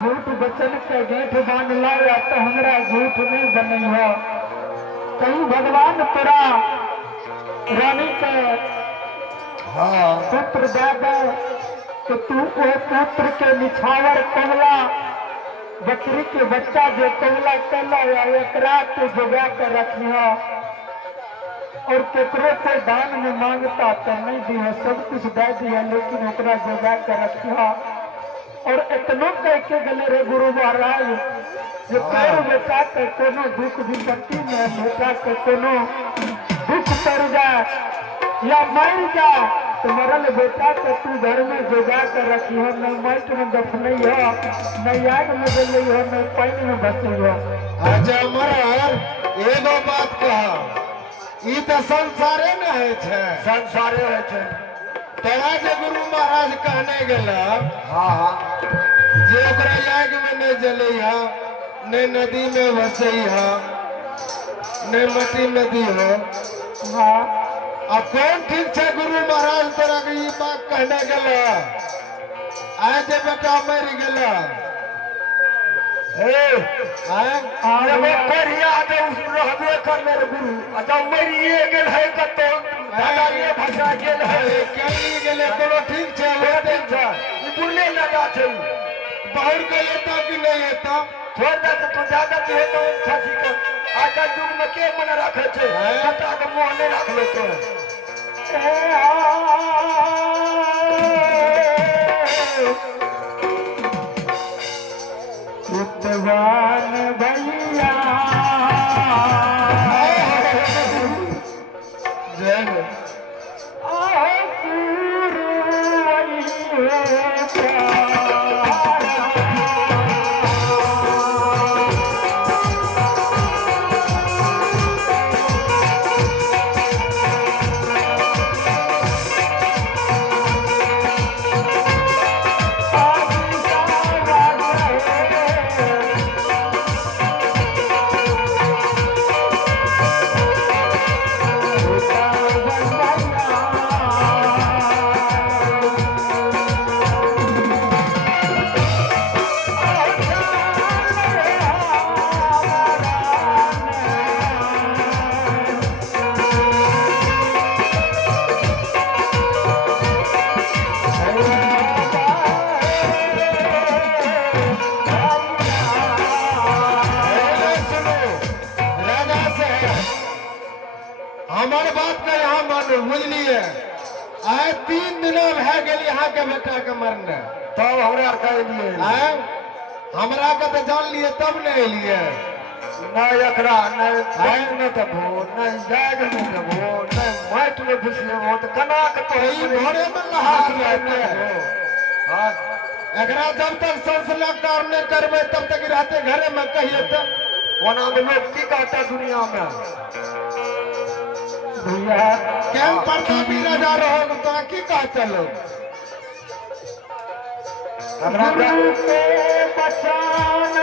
झूठ बचन के गेठ बांध लाया तो हमरा झूठ नहीं बनी हो। कहीं भगवान तेरा रानी के पुत्र दे दे तो तू वो पुत्र के निछावर कमला बकरी के बच्चा जो कमला कला या एक रात के जगा कर रखिया और केकरो से दान में मांगता तो नहीं दिया, सब कुछ दे दिया लेकिन ओकरा जगा कर रखिया। और इतनो कह के गले रे गुरु महाराज जो कहो बेटा के कोनो दुख विपत्ति में बेटा के कोनो दुख पड़ जाए या मर जाए तो मरल बेटा के तू घर में जोगा कर रखी हो, न मट में दफनई हो, न आग में जलई हो, न पानी में बसी हो। अच्छा मरल एगो बात कहा, ई तो संसारे में है छे, संसारे है छे। तेरा जे गुरु महाराज कहने गेला जे ओकरा आग में नहीं जलैया, नहीं नदी में भसैया, नहीं मट्टी में दी हो। अब कौन ठीक है गुरु महाराज तोरा के ई बात कहने गेला? आए जे बेटा मर गेला जब करिया तो रहबे कर मेरे गुरु, जब मरिए गेल है कतो दादाए भाषा गेल है कहीं गेले कोनो ठीक छै, वो ठीक छै, बुले लगा छै बाहर के लेता कि नहीं लेता छोड़ दे तो ज्यादा के तो फांसी कर। आज का युग में के मन रखे छै, कटा के मुंह नहीं रख लेते कुतवान भैया जय हमारे बात का यहाँ मानो बुझलिए। आए 3 दिन भे गेल यहाँ के बेटा के मरने, तब हमरा कह दिए हमरा के तो जान लिए तब नहीं लिए नहीं एकरा नहीं पानी में देबो नहीं जाग में देबो नहीं माट में घुसलेबो तो कना के तो घरे में नहा रहते एकरा जब तक संसलग काम नहीं करबे तब तक रहते घरे में कहिए तो वना में लोग की कहता दुनिया में भैया केम पड़ता भी राजा रहो तो की कह चलो हमरा के बचान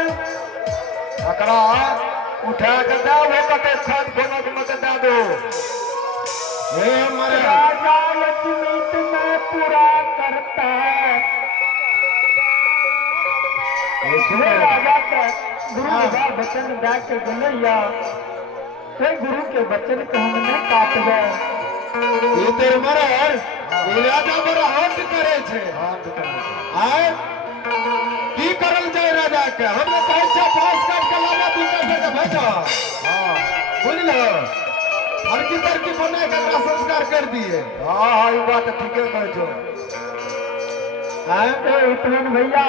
एकरा उठा के दाओ कते खाद बनक में के दा दो। हे हमारे राजा लक्ष्मी में पूरा करता है ये राजा का गुरु का वचन दा के गलैया ते गुरु के वचन को हमने काट गए ये तेरे मरर ये राजा बड़ा हाथ करे छे आए की करल जाय राजा के हमने कहे छे पास कर के लावा तू के भेजा बोल लो हर की तरकी बने के एकरा संस्कार कर दिए। हां ई बात ठीक है कह छो ए इतन भैया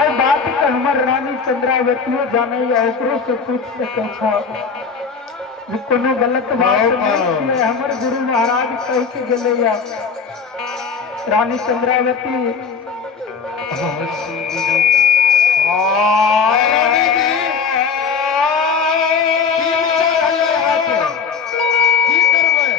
आई बात के हमर रानी चंद्रावतियो जाने या ओकरो से पूछ सके छ कोनो गलत बात नहीं है। हमर गुरु महाराज कह के गेले या रानी चंद्रावती रानी जी की विचार है यहाँ पे की करबे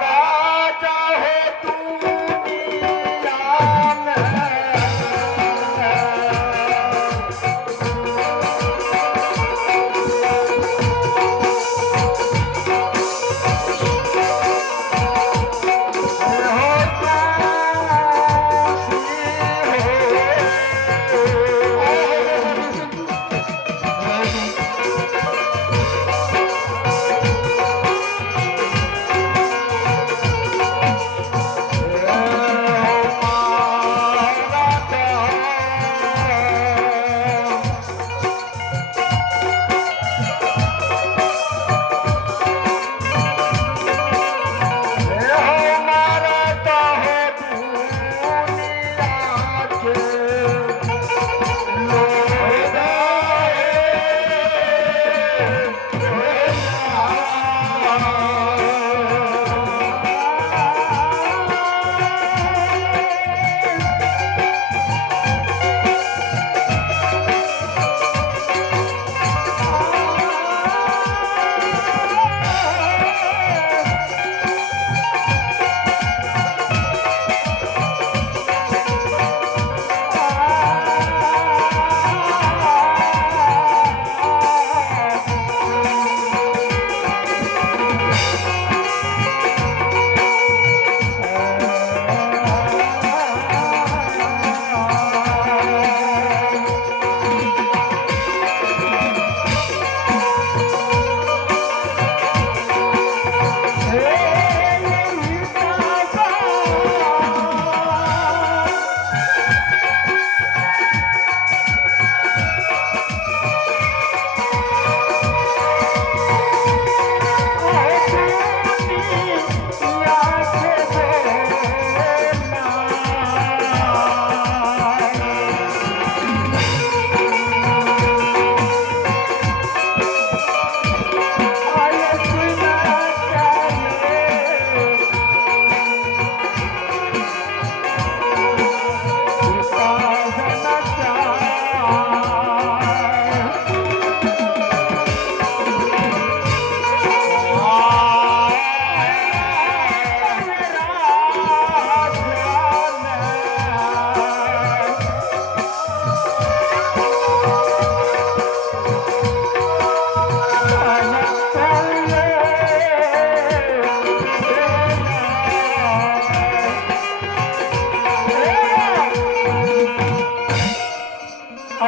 राजा हो तू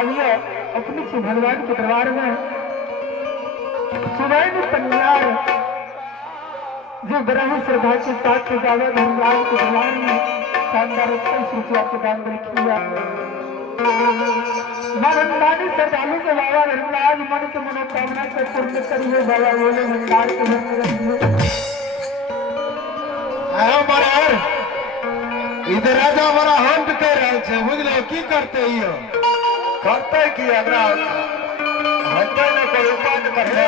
आवियो अपनी से भगवान के दरबार में सुबह में पन्यार जो ब्रह्म श्रद्धा के साथ के बाबा धर्मराज के दरबार में शानदार श्रृंखला प्रदान किया। भंडारी श्रद्धालु के बाबा धर्मराज मन के मनोकामना को पूर्ण करिए। बाबा बोले भंडार के घर में रहिए। इधर राजा हमारा हम कह रहे थे बुझलो की करते ही करते कि हमरा हटते न कोई उपाय करते